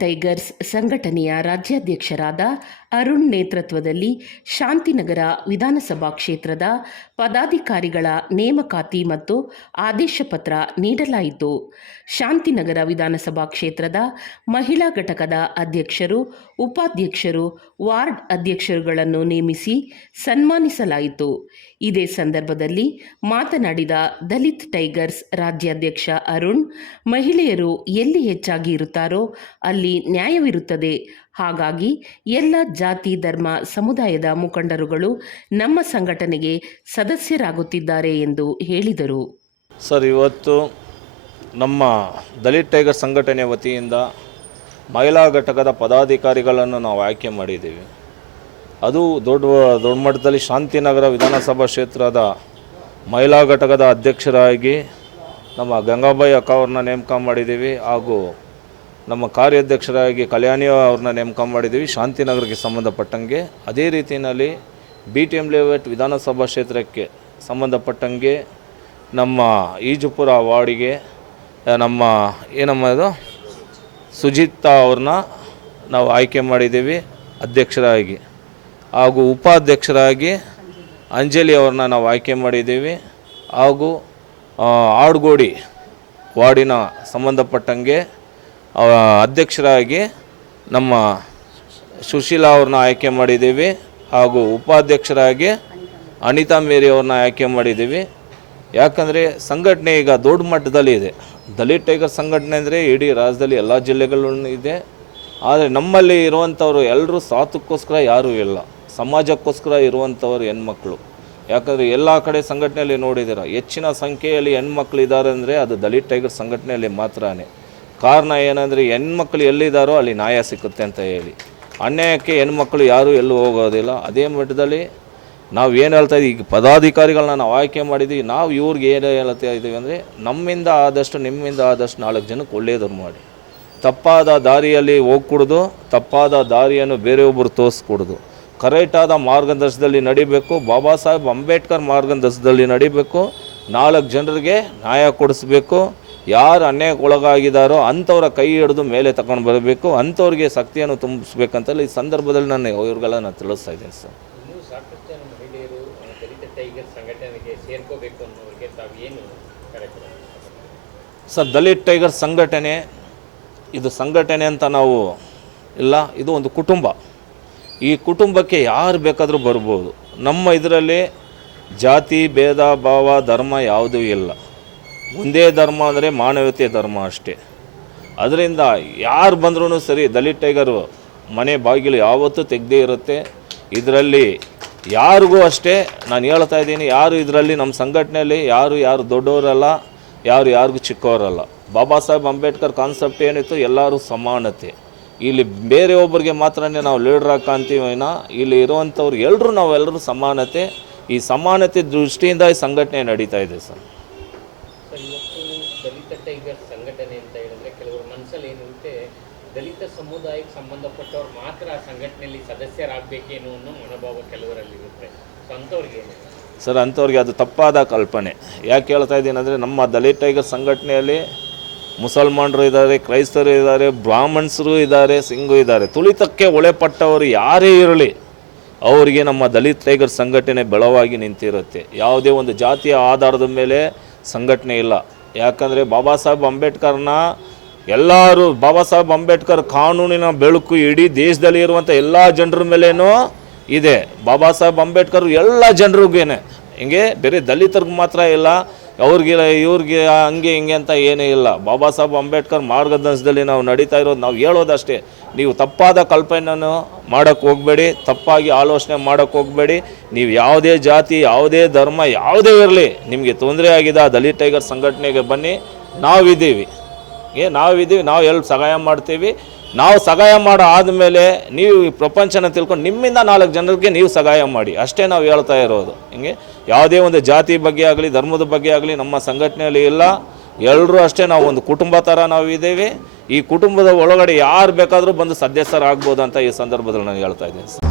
Tigers ಸಂಘಟನೆಯ ರಾಜ್ಯಾಧ್ಯಕ್ಷರಾದ ಅರುಣ್ ನೇತೃತ್ವದಲ್ಲಿ ಶಾಂತಿನಗರ ವಿಧಾನಸಭಾ ಕ್ಷೇತ್ರದ ಪದಾಧಿಕಾರಿಗಳ ನೇಮಕಾತಿ ಮತ್ತು ಆದೇಶ ಪತ್ರ ನೀಡಲಾಯಿತು. ಶಾಂತಿನಗರ ವಿಧಾನಸಭಾ ಕ್ಷೇತ್ರದ ಮಹಿಳಾ ಘಟಕದ ಅಧ್ಯಕ್ಷರು, ಉಪಾಧ್ಯಕ್ಷರು, ವಾರ್ಡ್ ಅಧ್ಯಕ್ಷರುಗಳನ್ನು ನೇಮಿಸಿ ಸನ್ಮಾನಿಸಲಾಯಿತು. ಇದೇ ಸಂದರ್ಭದಲ್ಲಿ ಮಾತನಾಡಿದ ದಲಿತ್ ಟೈಗರ್ಸ್ ರಾಜ್ಯಾಧ್ಯಕ್ಷ ಅರುಣ್, ಮಹಿಳೆಯರು ಎಲ್ಲಿ ಹೆಚ್ಚಾಗಿ ಇರುತ್ತಾರೋ ಅಲ್ಲಿ ನ್ಯಾಯವಿರುತ್ತದೆ. ಹಾಗಾಗಿ ಎಲ್ಲ ಜಾತಿ, ಧರ್ಮ, ಸಮುದಾಯದ ಮುಖಂಡರುಗಳು ನಮ್ಮ ಸಂಘಟನೆಗೆ ಸದಸ್ಯರಾಗುತ್ತಿದ್ದಾರೆ ಎಂದು ಹೇಳಿದರು. ಸರ್, ಇವತ್ತು ನಮ್ಮ ದಲಿತ್ ಟೈಗರ್ ಸಂಘಟನೆ ವತಿಯಿಂದ ಮಹಿಳಾ ಘಟಕದ ಪದಾಧಿಕಾರಿಗಳನ್ನು ನಾವು ಆಯ್ಕೆ ಮಾಡಿದ್ದೀವಿ. ಅದು ದೊಡ್ಡ ದೊಡ್ಡ ಮಟ್ಟದಲ್ಲಿ ಶಾಂತಿನಗರ ವಿಧಾನಸಭಾ ಕ್ಷೇತ್ರದ ಮಹಿಳಾ ಘಟಕದ ಅಧ್ಯಕ್ಷರಾಗಿ ನಮ್ಮ ಗಂಗಾಬಾಯಿ ಅಕ್ಕ ಅವ್ರನ್ನ ನೇಮಕ ಮಾಡಿದ್ದೀವಿ. ಹಾಗೂ ನಮ್ಮ ಕಾರ್ಯಾಧ್ಯಕ್ಷರಾಗಿ ಕಲ್ಯಾಣಿ ಅವ್ರನ್ನ ನೇಮಕ ಮಾಡಿದ್ದೀವಿ. ಶಾಂತಿನಗರಕ್ಕೆ ಸಂಬಂಧಪಟ್ಟಂಗೆ. ಅದೇ ರೀತಿಯಲ್ಲಿ ಬಿ ಟಿ ಎಂ ಲೇಔಟ್ ವಿಧಾನಸಭಾ ಕ್ಷೇತ್ರಕ್ಕೆ ಸಂಬಂಧಪಟ್ಟಂಗೆ ನಮ್ಮ ಈಜುಪುರ ವಾರ್ಡಿಗೆ ನಮ್ಮ, ಏನಮ್ಮ ಇದು ಸುಜಿತಾ ಅವ್ರನ್ನ ನಾವು ಆಯ್ಕೆ ಮಾಡಿದ್ದೀವಿ ಅಧ್ಯಕ್ಷರಾಗಿ. ಹಾಗೂ ಉಪಾಧ್ಯಕ್ಷರಾಗಿ ಅಂಜಲಿ ಅವ್ರನ್ನ ನಾವು ಆಯ್ಕೆ ಮಾಡಿದ್ದೀವಿ. ಹಾಗೂ ಆಡ್ಗೋಡಿ ವಾರ್ಡಿನ ಸಂಬಂಧಪಟ್ಟಂಗೆ ಅಧ್ಯಕ್ಷರಾಗಿ ನಮ್ಮ ಸುಶೀಲಾ ಅವ್ರನ್ನ ಆಯ್ಕೆ ಮಾಡಿದ್ದೀವಿ ಹಾಗೂ ಉಪಾಧ್ಯಕ್ಷರಾಗಿ ಅನಿತಾ ಮೇರಿ ಅವ್ರನ್ನ ಆಯ್ಕೆ ಮಾಡಿದ್ದೀವಿ. ಯಾಕಂದರೆ ಸಂಘಟನೆ ಈಗ ದೊಡ್ಡ ಮಟ್ಟದಲ್ಲಿ ಇದೆ. ದಲಿತ್ ಟೈಗರ್ ಸಂಘಟನೆ ಅಂದರೆ ಇಡೀ ರಾಜ್ಯದಲ್ಲಿ ಎಲ್ಲ ಜಿಲ್ಲೆಗಳೂ ಇದೆ. ಆದರೆ ನಮ್ಮಲ್ಲಿ ಇರುವಂಥವ್ರು ಎಲ್ಲರೂ ಸಾತುಕ್ಕೋಸ್ಕರ ಯಾರೂ ಇಲ್ಲ. ಸಮಾಜಕ್ಕೋಸ್ಕರ ಇರುವಂಥವ್ರು ಹೆಣ್ಮಕ್ಳು. ಯಾಕಂದರೆ ಎಲ್ಲ ಕಡೆ ಸಂಘಟನೆಯಲ್ಲಿ ನೋಡಿದ್ದೀರ, ಹೆಚ್ಚಿನ ಸಂಖ್ಯೆಯಲ್ಲಿ ಹೆಣ್ಮಕ್ಳು ಇದ್ದಾರೆ ಅಂದರೆ ಅದು ದಲಿತ್ ಟೈಗರ್ ಸಂಘಟನೆಯಲ್ಲಿ ಮಾತ್ರನೇ. ಕಾರಣ ಏನಂದರೆ ಹೆಣ್ಮಕ್ಳು ಎಲ್ಲಿದ್ದಾರೋ ಅಲ್ಲಿ ನ್ಯಾಯ ಸಿಕ್ಕುತ್ತೆ ಅಂತ ಹೇಳಿ. ಅನ್ಯಾಯಕ್ಕೆ ಹೆಣ್ಮಕ್ಳು ಯಾರೂ ಎಲ್ಲೂ ಹೋಗೋದಿಲ್ಲ. ಅದೇ ಮಟ್ಟದಲ್ಲಿ ನಾವು ಏನು ಹೇಳ್ತಾ ಇದ್ದೀವಿ ಈಗ ಪದಾಧಿಕಾರಿಗಳನ್ನ ನಾವು ಆಯ್ಕೆ ಮಾಡಿದ್ದೀವಿ ನಾವು ಇವ್ರಿಗೆ ಏನು ಹೇಳ್ತಾ ಇದ್ದೀವಿ ಅಂದರೆ ನಮ್ಮಿಂದ ಆದಷ್ಟು ನಿಮ್ಮಿಂದ ಆದಷ್ಟು ನಾಲ್ಕು ಜನಕ್ಕೆ ಒಳ್ಳೆಯದನ್ನು ಮಾಡಿ. ತಪ್ಪಾದ ದಾರಿಯಲ್ಲಿ ಹೋಗ್ಕೊಡೋದು, ತಪ್ಪಾದ ದಾರಿಯನ್ನು ಬೇರೆಯೊಬ್ಬರು ತೋರಿಸ್ಕೊಡ್ದು. ಕರೆಕ್ಟಾದ ಮಾರ್ಗದರ್ಶನದಲ್ಲಿ ನಡಿಬೇಕು. ಬಾಬಾ ಸಾಹೇಬ್ ಅಂಬೇಡ್ಕರ್ ಮಾರ್ಗದರ್ಶನದಲ್ಲಿ ನಡಿಬೇಕು. ನಾಲ್ಕು ಜನರಿಗೆ ನ್ಯಾಯ ಕೊಡಿಸ್ಬೇಕು. ಯಾರು ಅನ್ಯಾಯಕ್ಕೆ ಒಳಗಾಗಿದ್ದಾರೋ ಅಂಥವ್ರ ಕೈ ಹಿಡಿದು ಮೇಲೆ ತಗೊಂಡು ಬರಬೇಕು ಅಂಥವ್ರಿಗೆ ಶಕ್ತಿಯನ್ನು ತುಂಬಿಸ್ಬೇಕಂತೇಳಿ ಈ ಸಂದರ್ಭದಲ್ಲಿ ನಾನು ಇವ್ರಿಗೆಲ್ಲ ನಾನು ತಿಳಿಸ್ತಾ ಇದ್ದೀನಿ ಸರ್. ಸರ್ ದಲಿತ್ ಟೈಗರ್ ಸಂಘಟನೆ ಇದು ಸಂಘಟನೆ ಅಂತ ನಾವು ಇಲ್ಲ ಇದು ಒಂದು ಕುಟುಂಬ. ಈ ಕುಟುಂಬಕ್ಕೆ ಯಾರು ಬೇಕಾದರೂ ಬರ್ಬೋದು. ನಮ್ಮ ಇದರಲ್ಲಿ ಜಾತಿ ಭೇದ ಭಾವ ಧರ್ಮ ಯಾವುದೂ ಇಲ್ಲ. ಒಂದೇ ಧರ್ಮ ಅಂದರೆ ಮಾನವೀಯತೆ ಧರ್ಮ ಅಷ್ಟೇ. ಅದರಿಂದ ಯಾರು ಬಂದ್ರೂ ಸರಿ, ದಲಿತ್ ಟೈಗರು ಮನೆ ಬಾಗಿಲು ಯಾವತ್ತೂ ತೆಗ್ದೇ ಇರುತ್ತೆ. ಇದರಲ್ಲಿ ಯಾರಿಗೂ ಅಷ್ಟೇ, ನಾನು ಹೇಳ್ತಾ ಇದ್ದೀನಿ, ಯಾರು ಇದರಲ್ಲಿ ನಮ್ಮ ಸಂಘಟನೆಯಲ್ಲಿ, ಯಾರು ಯಾರು ದೊಡ್ಡವರಲ್ಲ, ಯಾರು ಯಾರಿಗೂ ಚಿಕ್ಕವರಲ್ಲ. ಬಾಬಾ ಸಾಹೇಬ್ ಅಂಬೇಡ್ಕರ್ ಕಾನ್ಸೆಪ್ಟ್ ಏನಿತ್ತು, ಎಲ್ಲರೂ ಸಮಾನತೆ. ಇಲ್ಲಿ ಬೇರೆ ಒಬ್ಬರಿಗೆ ಮಾತ್ರನೇ ನಾವು ಲೀಡ್ರ್ ಹಾಕಂತೀವಿನ ವಿನಃ, ಇಲ್ಲಿ ಇರುವಂಥವ್ರು ಎಲ್ಲರೂ ನಾವೆಲ್ಲರೂ ಸಮಾನತೆ. ಈ ಸಮಾನತೆ ದೃಷ್ಟಿಯಿಂದ ಈ ಸಂಘಟನೆ ನಡೀತಾ ಇದೆ ಸರ್. ದಲಿತ ಸಂಘಟನೆ ಅಂತ ಹೇಳಿದ್ರೆ ಕೆಲವರು ಮನಸ್ಸಲ್ಲಿ ಏನಿರುತ್ತೆ ದಲಿತ ಸಮುದಾಯಕ್ಕೆ ಸಂಬಂಧಪಟ್ಟವ್ರು ಮಾತ್ರ ಆ ಸಂಘಟನೆಯಲ್ಲಿ ಸದಸ್ಯರಾಗಬೇಕೇನೋ ಅನ್ನೋ ಮನೋಭಾವ ಕೆಲವರಲ್ಲಿರುತ್ತೆ. ಸೊ ಅಂಥವ್ರಿಗೆ ಸರ್, ಅಂಥವ್ರಿಗೆ ಅದು ತಪ್ಪಾದ ಕಲ್ಪನೆ. ಯಾಕೆ ಹೇಳ್ತಾ ಇದ್ದೀನಿ ಅಂದರೆ ನಮ್ಮ ದಲಿತ ಟೈಗರ್ ಸಂಘಟನೆಯಲ್ಲಿ ಮುಸಲ್ಮಾನರು ಇದ್ದಾರೆ, ಕ್ರೈಸ್ತರು ಇದ್ದಾರೆ, ಬ್ರಾಹ್ಮಣ್ಸರು ಇದ್ದಾರೆ, ಸಿಂಗು ಇದ್ದಾರೆ. ತುಳಿತಕ್ಕೆ ಒಳೆಪಟ್ಟವರು ಯಾರೇ ಇರಲಿ, ಅವರಿಗೆ ನಮ್ಮ ದಲಿತ್ ಟೈಗರ್ ಸಂಘಟನೆ ಬೆಳವಾಗಿ ನಿಂತಿರುತ್ತೆ. ಯಾವುದೇ ಒಂದು ಜಾತಿಯ ಆಧಾರದ ಮೇಲೆ ಸಂಘಟನೆ ಇಲ್ಲ. ಯಾಕಂದರೆ ಬಾಬಾ ಸಾಹೇಬ್ ಅಂಬೇಡ್ಕರ್ನ ಎಲ್ಲರೂ, ಬಾಬಾ ಸಾಹೇಬ್ ಅಂಬೇಡ್ಕರ್ ಕಾನೂನಿನ ಬೆಳಕು ಇಡೀ ದೇಶದಲ್ಲಿ ಇರುವಂಥ ಎಲ್ಲ ಜನರ ಮೇಲೇನೂ ಇದೆ. ಬಾಬಾ ಸಾಹೇಬ್ ಅಂಬೇಡ್ಕರ್ ಎಲ್ಲ ಜನರಿಗೇನೆ. ಹಿಂಗೆ ಬೇರೆ ದಲಿತರಿಗೆ ಮಾತ್ರ ಇಲ್ಲ ಅವ್ರಿಗೆ ಇವ್ರಿಗೆ ಹಂಗೆ ಹಿಂಗೆ ಅಂತ ಏನೂ ಇಲ್ಲ. ಬಾಬಾ ಸಾಹೇಬ್ ಅಂಬೇಡ್ಕರ್ ಮಾರ್ಗದರ್ಶನದಲ್ಲಿ ನಾವು ನಡೀತಾ ಇರೋದು ನಾವು ಹೇಳೋದಷ್ಟೇ. ನೀವು ತಪ್ಪಾದ ಕಲ್ಪನೆಯನ್ನು ಮಾಡೋಕ್ಕೆ ಹೋಗಬೇಡಿ, ತಪ್ಪಾಗಿ ಆಲೋಚನೆ ಮಾಡೋಕ್ಕೆ ಹೋಗಬೇಡಿ. ನೀವು ಯಾವುದೇ ಜಾತಿ, ಯಾವುದೇ ಧರ್ಮ, ಯಾವುದೇ ಇರಲಿ, ನಿಮಗೆ ತೊಂದರೆ ಆಗಿದೆ ಆ ದಲಿತ ಟೈಗರ್ ಸಂಘಟನೆಗೆ ಬನ್ನಿ. ನಾವಿದ್ದೀವಿ. ಏ ನಾವಿದ್ದೀವಿ ನಾವು ಎಲ್ಲಿ ಸಹಾಯ ಮಾಡ್ತೀವಿ. ನಾವು ಸಹಾಯ ಮಾಡೋ ಆದಮೇಲೆ ನೀವು ಈ ಪ್ರಪಂಚನ ತಿಳ್ಕೊಂಡು ನಿಮ್ಮಿಂದ ನಾಲ್ಕು ಜನರಿಗೆ ನೀವು ಸಹಾಯ ಮಾಡಿ. ಅಷ್ಟೇ ನಾವು ಹೇಳ್ತಾ ಇರೋದು. ಹಿಂಗೆ ಯಾವುದೇ ಒಂದು ಜಾತಿ ಬಗ್ಗೆ ಆಗಲಿ, ಧರ್ಮದ ಬಗ್ಗೆ ಆಗಲಿ, ನಮ್ಮ ಸಂಘಟನೆಯಲ್ಲಿ ಇಲ್ಲ. ಎಲ್ಲರೂ ಅಷ್ಟೇ ನಾವು ಒಂದು ಕುಟುಂಬ ಥರ ನಾವು ಇದ್ದೀವಿ. ಈ ಕುಟುಂಬದ ಒಳಗಡೆ ಯಾರು ಬೇಕಾದರೂ ಬಂದು ಸದಸ್ಯರಾಗ್ಬೋದು ಅಂತ ಈ ಸಂದರ್ಭದಲ್ಲಿ ನಾನು ಹೇಳ್ತಾ ಇದ್ದೀನಿ.